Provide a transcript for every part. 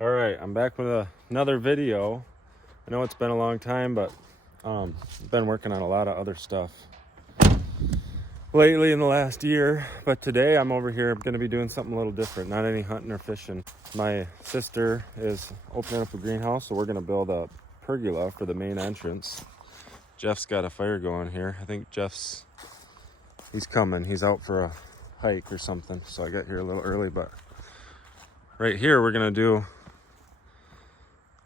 All right, I'm back with another video. I know it's been a long time, but I've been working on a lot of other stuff lately in the last year. But today I'm over here, I'm gonna be doing something a little different, not any hunting or fishing. My sister is opening up a greenhouse, so we're gonna build a pergola for the main entrance. Jeff's got a fire going here. I think he's coming. He's out for a hike or something, so I got here a little early. But right here we're gonna do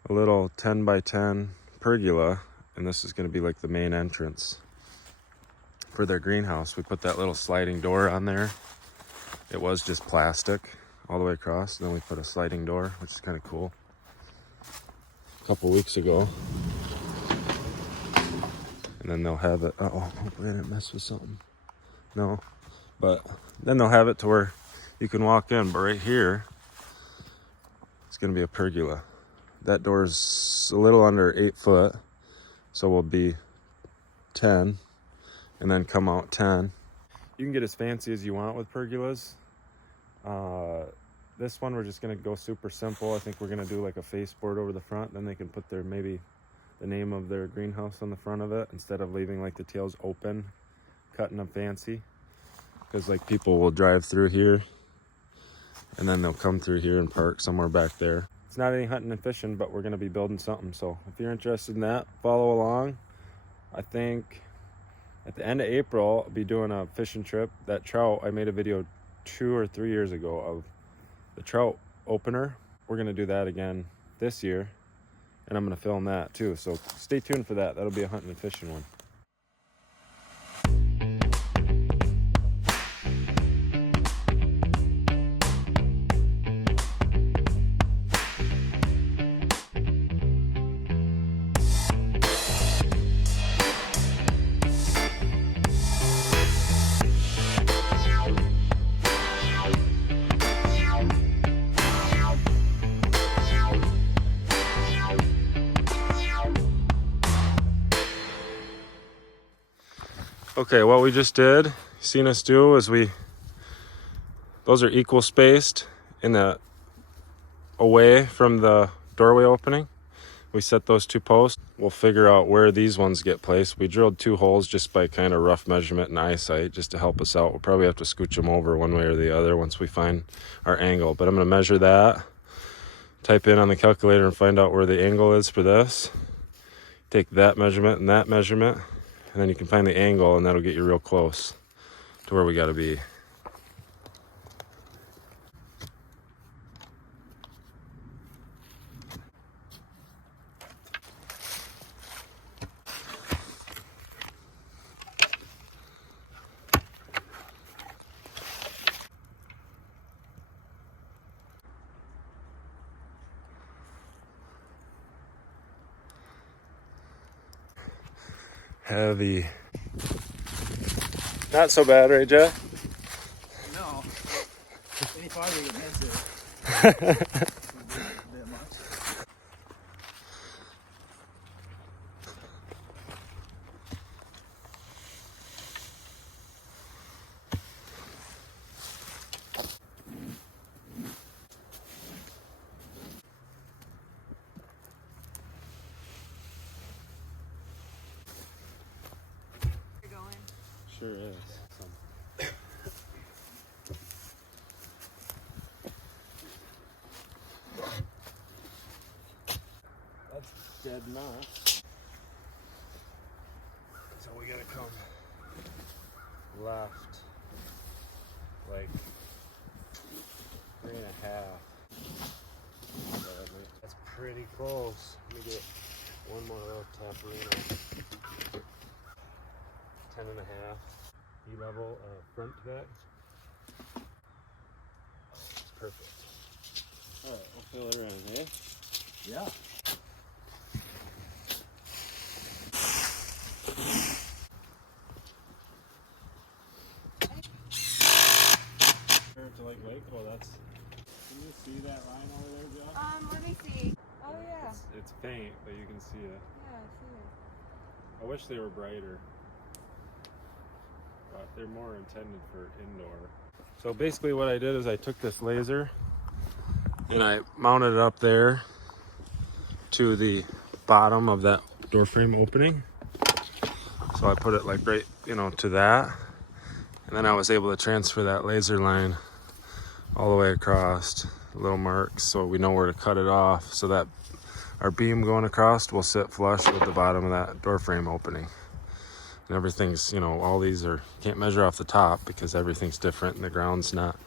a little 10 by 10 pergola, and this is going to be like the main entrance for their greenhouse. We put that little sliding door on there. It was just plastic all the way across, and then we put a sliding door, which is kind of cool, a couple weeks ago. And then they'll have it, hopefully I didn't mess with something. No, but then they'll have it to where you can walk in. But right here it's going to be a pergola. That door's a little under 8 foot, so we'll be 10 and then come out 10. You can get as fancy as you want with pergolas. This one we're just gonna go super simple. I think we're gonna do like a faceboard over the front, then they can put maybe the name of their greenhouse on the front of it instead of leaving like the tails open, cutting them fancy. Because like people will drive through here and then they'll come through here and park somewhere back there. It's not any hunting and fishing, but we're going to be building something. So if you're interested in that, follow along. I think at the end of April, I'll be doing a fishing trip. That trout, I made a video 2 or 3 years ago of the trout opener. We're going to do that again this year, and I'm going to film that too. So stay tuned for that. That'll be a hunting and fishing one. Okay, what we just did, seen us do, is those are equal spaced away from the doorway opening. We set those 2 posts. We'll figure out where these ones get placed. We drilled 2 holes just by kind of rough measurement and eyesight just to help us out. We'll probably have to scooch them over one way or the other once we find our angle. But I'm gonna measure that, type in on the calculator and find out where the angle is for this. Take that measurement and that measurement, and then you can find the angle, and that'll get you real close to where we gotta be. Heavy. Not so bad, right, Jeff? No. Any farther you get into it. A bit much. Sure is. That's dead nuts. So we gotta come left like 3.5. That's pretty close. Let me get one more little taparino. 10.5. E-level front to back. It's perfect. Alright, we'll fill it in, eh? Yeah. To like Lake, well that's. Can you see that line over there, Joe? Let me see. Oh yeah. It's faint, but you can see it. Yeah, I see it. I wish they were brighter, but they're more intended for indoor. So basically what I did is I took this laser And I mounted it up there to the bottom of that door frame opening. So I put it like right, to that. And then I was able to transfer that laser line all the way across, little marks, so we know where to cut it off, so that our beam going across will sit flush with the bottom of that door frame opening. And everything's, all these are, can't measure off the top because everything's different and the ground's not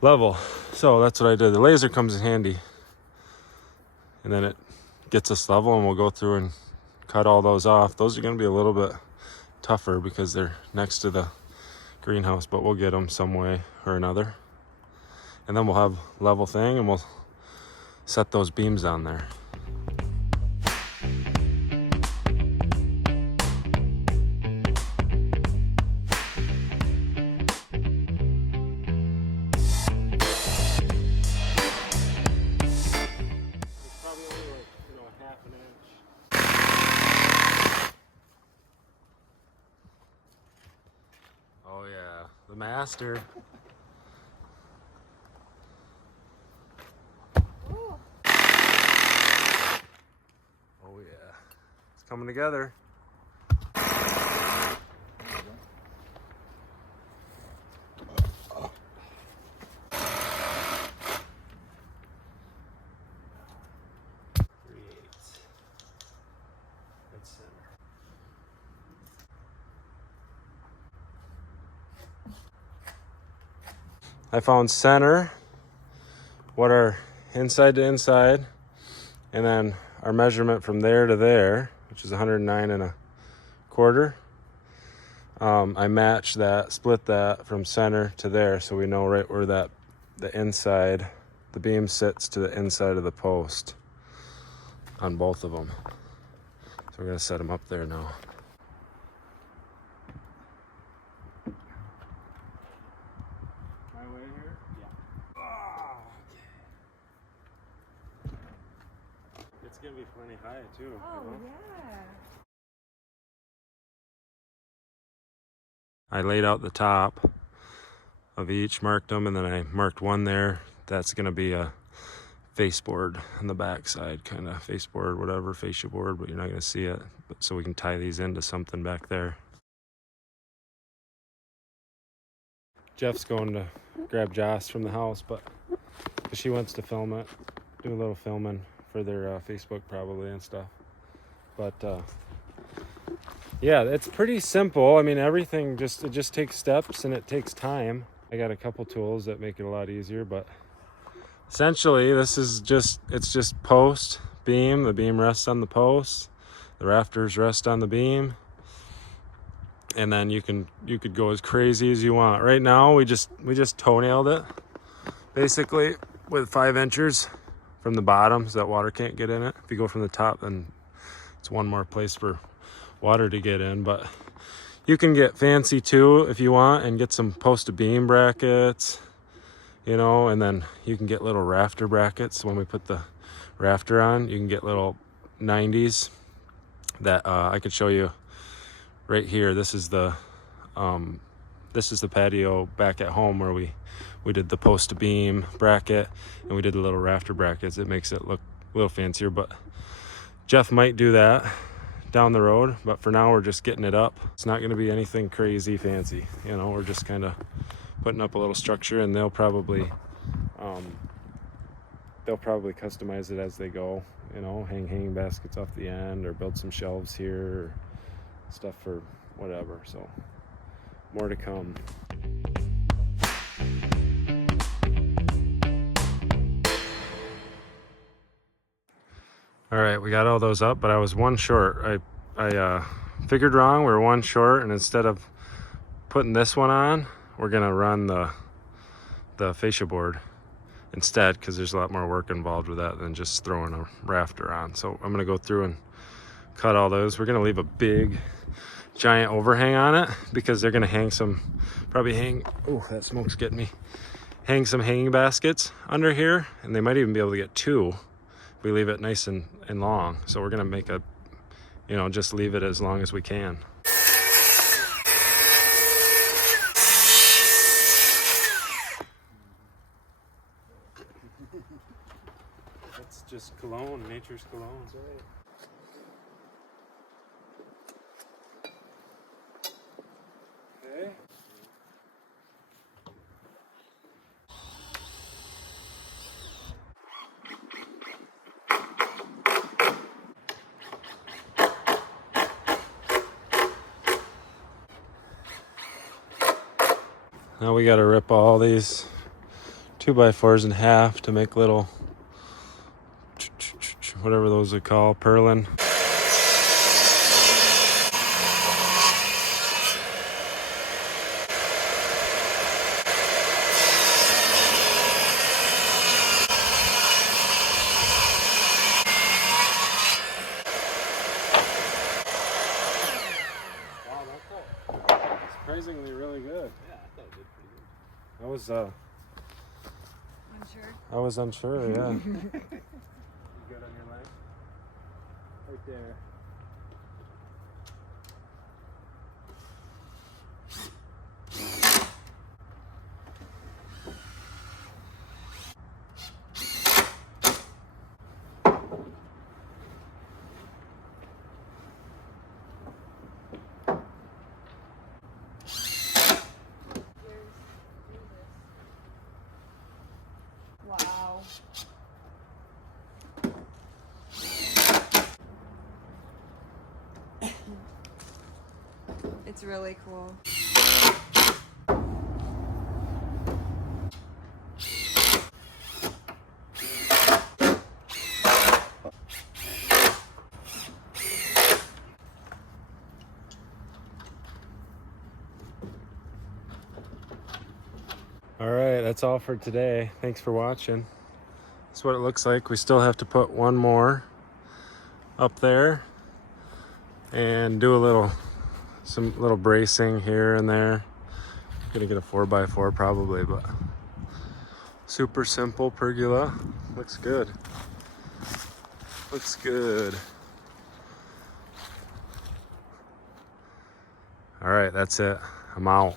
level. So that's what I did. The laser comes in handy, and then it gets us level, and we'll go through and cut all those off. Those are going to be a little bit tougher because they're next to the greenhouse, but we'll get them some way or another. And then we'll have level thing, and we'll set those beams on there. Oh yeah, the master. Ooh. Oh yeah, it's coming together. I found center, what our inside to inside, and then our measurement from there to there, which is 109.25. I matched that, split that from center to there, so we know right where the inside, the beam sits to the inside of the post on both of them. So we're gonna set them up there now. It's gonna be plenty high too. Oh, yeah. I laid out the top of each, marked them, and then I marked one there. That's gonna be a face board on the back side, kind of face board, whatever, fascia board, but you're not gonna see it. But so we can tie these into something back there. Jeff's going to grab Joss from the house, but she wants to film it, do a little filming for their Facebook probably and stuff. But yeah, it's pretty simple. I mean, everything it just takes steps and it takes time. I got a couple tools that make it a lot easier, but essentially it's just post, beam, the beam rests on the post, the rafters rest on the beam, and then you could go as crazy as you want. Right now we just toenailed it basically with 5 inches from the bottom so that water can't get in it. If you go from the top, then it's one more place for water to get in. But you can get fancy too if you want and get some post to beam brackets, and then you can get little rafter brackets. When we put the rafter on, you can get little 90s that I could show you right here. This is the patio back at home where we did the post to beam bracket and we did the little rafter brackets. It makes it look a little fancier, but Jeff might do that down the road, but for now we're just getting it up. It's not going to be anything crazy fancy, we're just kind of putting up a little structure, and they'll probably customize it as they go, hanging baskets off the end or build some shelves here or stuff for whatever. So more to come. All right, we got all those up, but I was one short. I figured wrong. We were one short, and instead of putting this one on, we're gonna run the fascia board instead, because there's a lot more work involved with that than just throwing a rafter on. So I'm gonna go through and cut all those. We're gonna leave a big giant overhang on it because they're gonna hang oh, that smoke's getting me. Hang some hanging baskets under here, and they might even be able to get 2. We leave it nice and long. So we're gonna make just leave it as long as we can. It's just cologne, nature's cologne. That's right. Okay. Now we got to rip all these 2x4s in half to make little, whatever those are called, purlin. Wow, that felt surprisingly really good. Yeah, I thought it did pretty good. Unsure. I was unsure, yeah. You good on your leg? Right there. Wow. It's really cool. All right, that's all for today. Thanks for watching. That's what it looks like. We still have to put one more up there and do some little bracing here and there. Gonna get a 4x4 probably, but super simple pergola. Looks good. Looks good. All right, that's it. I'm out.